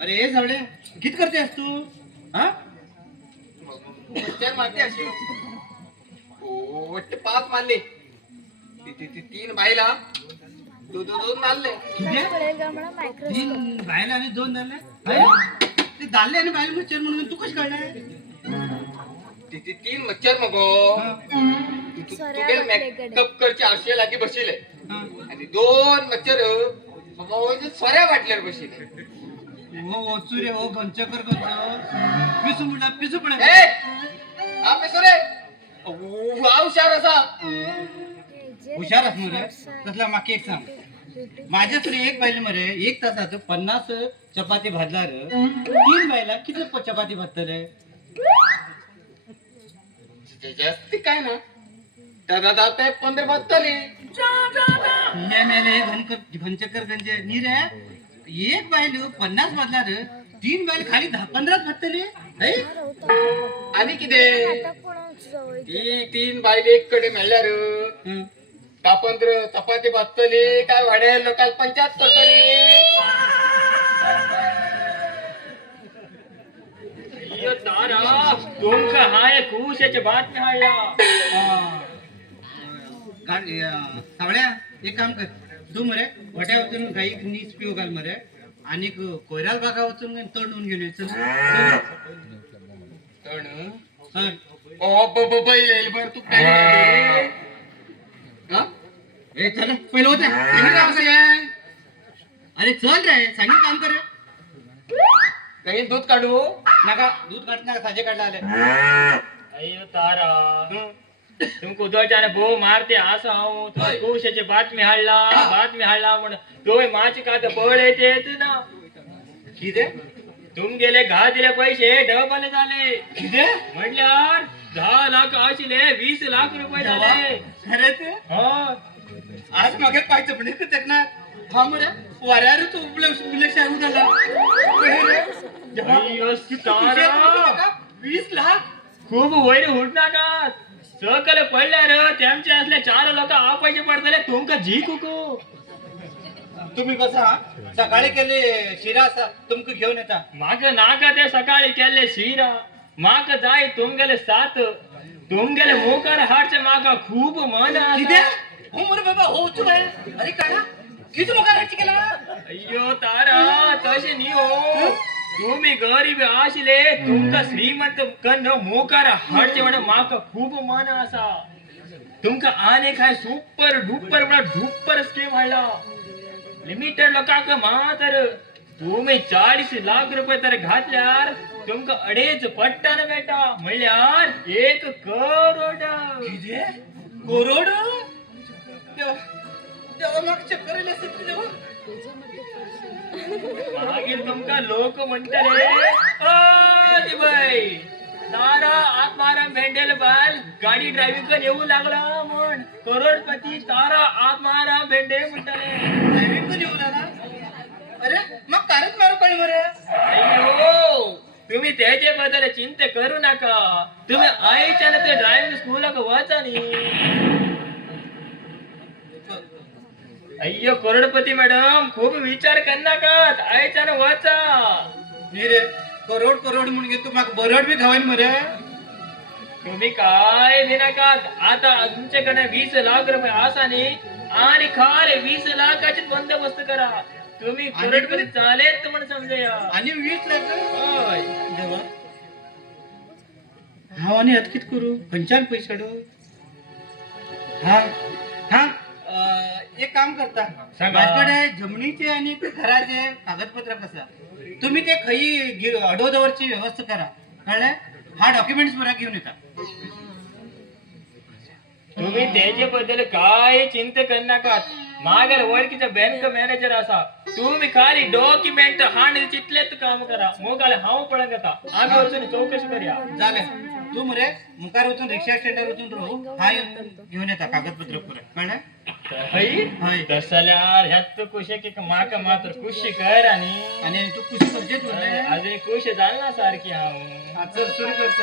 अरे सावड्या किती करतेस तू? हा चार मारते अशी वाटते 5 मारले तीन बाईला दोन मारले तीन बायला आणि 2 दाले ते दाले आणि बायला मच्छर म्हणून तू कशी काढलाय? तीन मच्छर मगो मेकअप करचे आरशे लागी बसले आणि 2 मच्छर सोऱ्या वाटल्यावर बसले. हो ओचू रे हो गंचकर गंच पिसू मुडा पिसू पण ए हा पिसू रे हुशार असा हुशार अस मरे तसला माके एक सांग माझ्या तरी एक बायले मरे 1 तासात 50 चपाती भाजला रे 3 बायला किती चपाती भाजतले? जास्त काय ना दादा दादा 15 भाजतले मेले घनचक्कर गंजे नी रे एक बायले 50 भाजला रे 3 बायले खाली 10-15 भाजतले आणि किती तीन बायले एक कडे मिळल्या रे 10-15 चपाती भाजतले काय वाड्या लोकाल 75 तले तारा तुमका हाय खुशाच्या बातम्या हाया सावळ्या एक काम कर तू मरे वट्या उचलून गाई नीस पिऊ घाल मरे आणि कोयराल बागा उचलून तळून घेऊन ये. चल तण ओ बैल बर तू काय हा ए चल पहिलं होते अरे चल रे सांगितलं काम कर रे. काही दूध काढू नका दूध काढ नका साजे काढला आले अय्यो तारा तुमको दोच्याने भो मारते असं हाऊ खुशाची बातमी हाडला म्हण तो माझी का तर बळ येते ना किती तुम गेले घा दिले पैसे डबल झाले किती म्हटल्यावर 10 लाख असले 20 लाख रुपये झाले. खरे ते हो आज मागे पाहिजे पण ते ना हा मरे वाऱ्यावर तू उले शाहू झाला अय्यो तारा 20 लाख खूप वैर हुडनाकात सकल पडल्या रे त्यांचे असले 4 लोक आपायचे पडतले तुमका जी कुकू तुम्ही कसा सकाळी केले शिरा असा तुमक घेऊन येता माग नाका ते सकाळी केले शिरा माग जाय तुम गेले 7 तुम गेले मोकार हाटचे मागा खूप मन किती हो मोरे बाबा हो तू काय अरे काढा किती लोक राहायची केला अय्यो तारा तसे नी हो तुम्ही गरीब आशिले तुमका श्रीमंत कन मोकार हाटचे म्हणे माका खूप मन असा तुमका आने काय सुपर डुपर बडा डुपर स्कीम हाडला लिमिटेड लोकांक मात्र तुम्ही 40 लाख रुपये तर घातल्यार तुमका अडेच पट्टान बेटा म्हणल्यार 1 करोड किती करोड तेव्हा मग चक्कर आली असेल तुझ्यावर मागील तुमका लोक म्हणतले ओ दिबाई तारा आत्माराम भेंडेल बाल गाडी ड्रायव्हिंग कर येऊ लागला म्हण करोडपती तारा आत्माराम भेंडे म्हणतले ड्रायव्हिंग पण येऊ लागला अरे मग कारच मारू पण मरे अय्यो तुम्ही त्याचे बद्दल चिंता करू नका तुम्ही आईच्या ते ड्रायव्हिंग स्कूलला वाचा नी अय्यो करोडपती मॅडम खूप विचार कर नका आईच्या वाचा रे करोड करोड म्हणून घेतो मग बरड बी खावाय मरे तुम्ही काय विनाकात आता तुमच्याकडे 20 लाख रुपये आसाने आणि खाले 20 लाखाचे बंदोबस्त करा तुम्ही करोडपती चालेत म्हणून समजा आणि 20 लाख होय देवा हा आणि यात किती करू 55 पैसे डो हा हा एक काम करता सांगा. माझ्याकडे जमिनीचे आणि घराचे कागदपत्र कसा तुम्ही ते खई अडोदवरची व्यवस्था करा कळलं हा डॉक्युमेंट्स बरा घेऊन येता तुम्ही त्याच्या बद्दल काय चिंता कर नका मागेल ओळखीचा बँक मॅनेजर असा तुम्ही खाली डॉक्युमेंट हाण चितलेत काम करा मोगाले हाव पळत आता आम्ही अजून चौकशी करूया झालं तू मरे मुकार उतरून रिक्षा स्टँडवर उतरून राहू हा घेऊन येता कागदपत्र पुरे कळलं दसल्यार ह्यात कुशे की माका मात्र खुशी कर आणि तू कुशी करजेत म्हणले अजून खुश झाल ना सारखी हाव चल सुरू करतो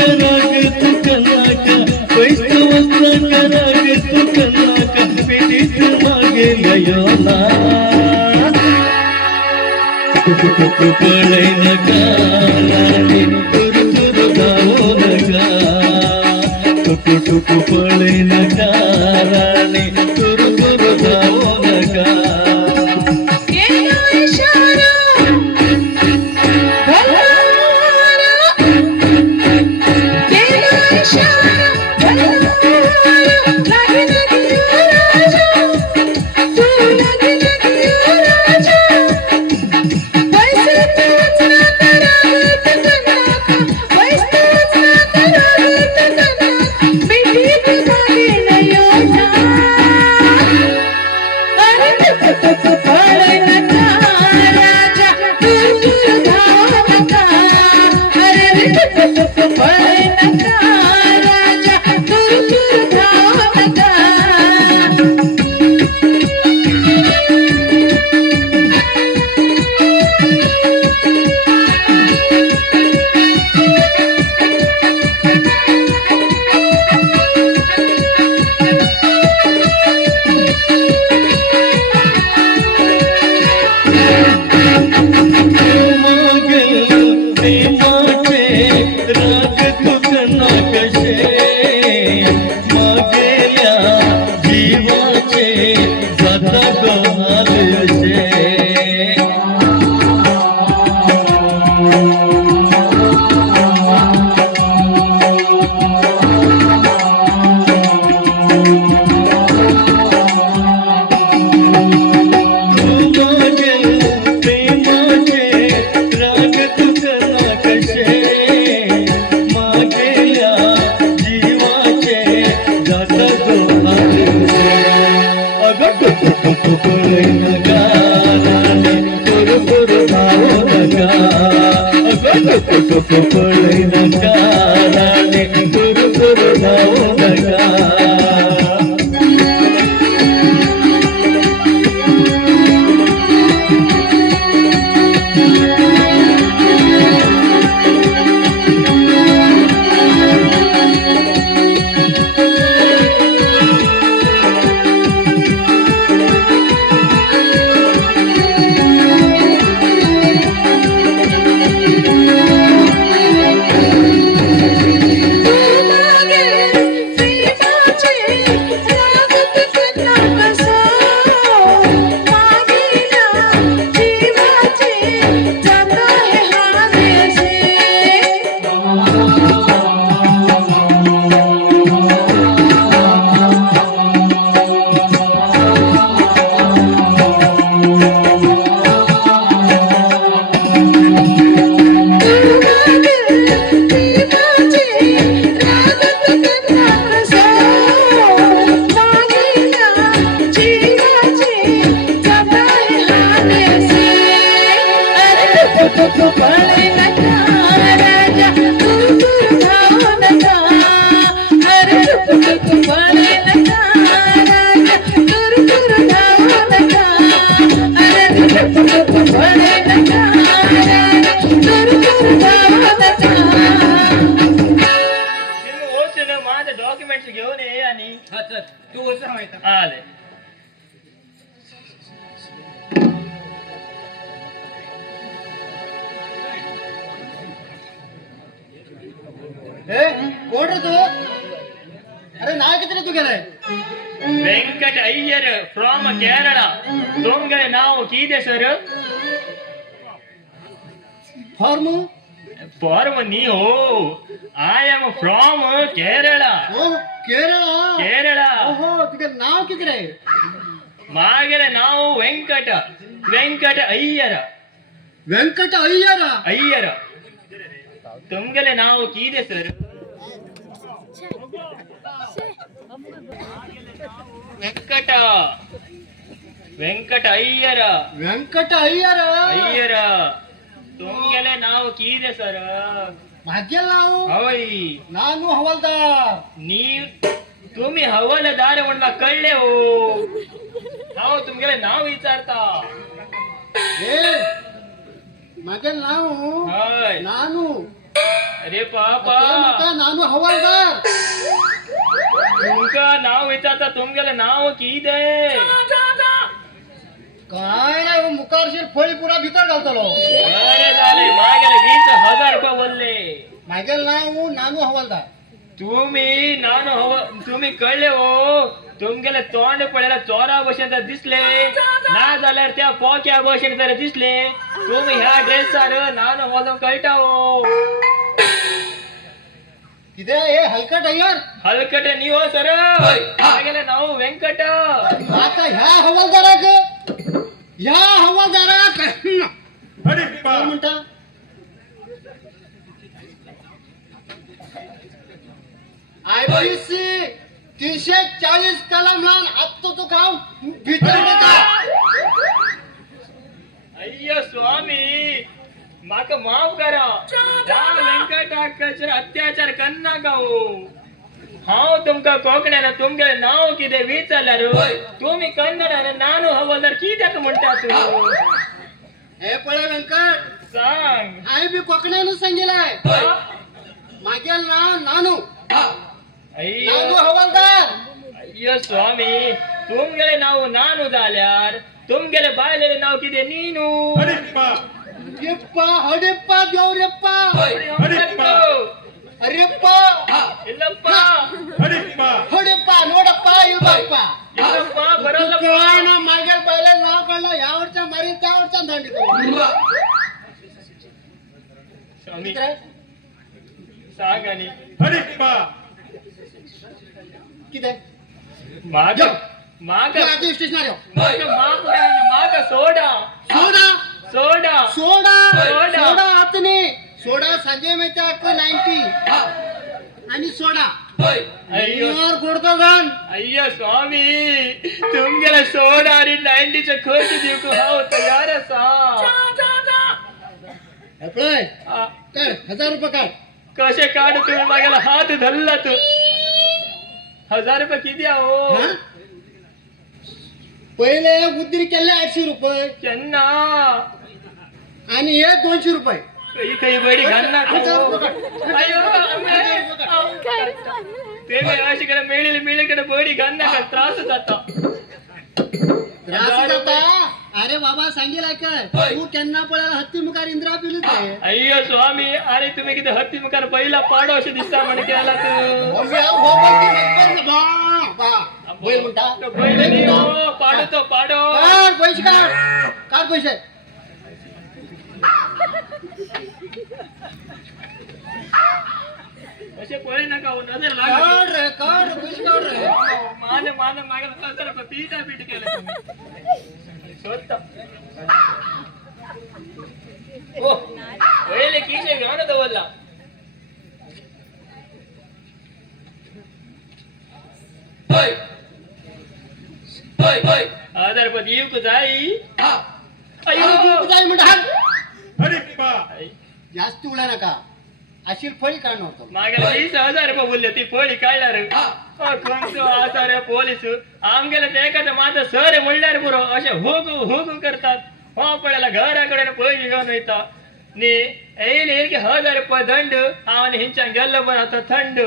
कराग तुका नाका वैष्णवाचा कराग तुका नाका पेटीत मागे गयोना पळै नका राणी तुरु तुरु धावू नका टुकु पळै नका राणी तुरु तुरु धावू नका पळै नका राणी तुरु तुरु धावू नका पळै नका राणी तुरु तुरु धावू नका डॉक्युमेंट्स घेऊन ये आणि हा चल तू वर्ष माहिती आले कोण रे तू अरे नाव किती रे तू गेलाय ವೆಂಕಟ ಅಯ್ಯರ್ ಫ್ರಮ್ ಕೇರಳ तुमगे नाव कीदे सर फॉर्म फॉर्म नी हो आय एम फ्रॉम केरळ ओ केरळ केरळ ओहो तुझे नाव किती रे मागे नाव ವೆಂಕಟ ವೆಂಕಟ ಅಯ್ಯರ್ व्यंकट अय्यर ಅಯ್ಯರ್ तुमगे नाव कीदे सर ವೆಂಕಟ ವೆಂಕಟ ಅಯ್ಯರ व्यंकट अय्यर ಅಯ್ಯರ तुमगे नाव कीदे सर माझे नाव होय नानू हवालदार ನೀವ್ तुम्ही हवालदार म्हणला कळले हो नाव तुमगे नाव विचारता ए माझे नाव होय नानू अरे पापा म्हाका नानू हवालदार तुमका नाव विचारता तुमगेलं नाव कितें काय नाही मुखारशीर फळी पुरा भितर घालतलो बरे झाले मागेले 20,000 रुपये बोलले मागेल नाव नानू हवालदार तुम्ही नानो हव तुम्ही कळले हो तुमगेले तोंड पडलेला चोरा बशेन तर दिसले ना जाल्यार त्या पोक्या बशेन जर दिसले तुम्ही ह्या ड्रेसार नानो हवालदार कळटा हो किती हे हलकट आहे यार हलकट नी हो सर मागेले नाव व्यंकट आता ह्या हवालदाराक काय म्हणता IPC 340 कलम लावून आत्ता तो काम भितर अय्यो स्वामी माका माफ करा त्या व्यंकटाचेर अत्याचार करना का हो हांव तुमका कोंकण्यान तुमगे नाव कितें विचारल्यार तुम्ही कन्नडान नानू हवालदार कित्याक म्हणटा तू हे पळय व्यंकट सांग हांवें बी कोंकण्यानूच सांगिलाय मागेल नाव नानू अय्यो नानू हवालदार अय्यो स्वामी तुमगेले नाव नानू जाल्यार तुमगेले बायलेले नाव कितें नीनू येप्पा हडेप्पा देवरेप्पा अरेप्पा इल्लप्पा हडेप्पा नोडप्पा इल्बप्पा इल्लप्पा बरलप्पा काय ना मागेल पहिले नाव काढलं यावरच्या मारी त्यावरच्या दांडी स्वामी सांग आणि किती माग माग आधी स्टेशनर माग माफ माग सोडा सोडा सोडा सोडा सोडा. सोडा आतने सोडा संजय मेहता अक्क 90 आणि सोडा अय्यो यार कोडतो गान अय्यो स्वामी तुमगेला सोडा आणि 90चे खर्च दिवक हांव तयार आसा आपलं आ, काय 1000 रुपये काय कशे काढ तुम्ही मागेला हात धरला तू 1000 रुपये किती हो हा? पहिले उद्री केले 800 रुपये केन्ना आणि हे 200 रुपये इथे बडी घालना अयो ते अशी कडे मेळीकडे बडी घालना का त्रास जाता त्रास जाता अरे बाबा सांगेल काय तू केन्ना पळाला हत्ती मुखार इंद्रा पिलीच आहे अय्यो स्वामी अरे तुम्ही किती हत्ती मुखार पहिला पाडो असे दिसता म्हणे केला तू बैल म्हणता तो बैल नाही हो, पाडो तो पाडो काढ पैसे काढ पैसे असे पळे नका हो, नजर काढ लागत रे काढ पैसे काढ रे मान मागायला नजर पीटा पीट केलं तुम्ही स्वतः ओ पहिले किसे घेऊ ना दवला आधारपती येऊ का जाई अयो जाय म्हणता जास्त उडा नका अशी फळी काढणार होतो मागेला 20,000 रुपये बोलले ती फळी काढणार कोणतो असा रे पोलीस आमगेला ते एखादं माझं सर म्हणल्यार पुरो असे हुगू करतात हो पळायला घराकडे पैसे घेऊन येतात नी येईल की 1000 रुपये दंड आणि हिंच्या गेल्लो पण आता थंड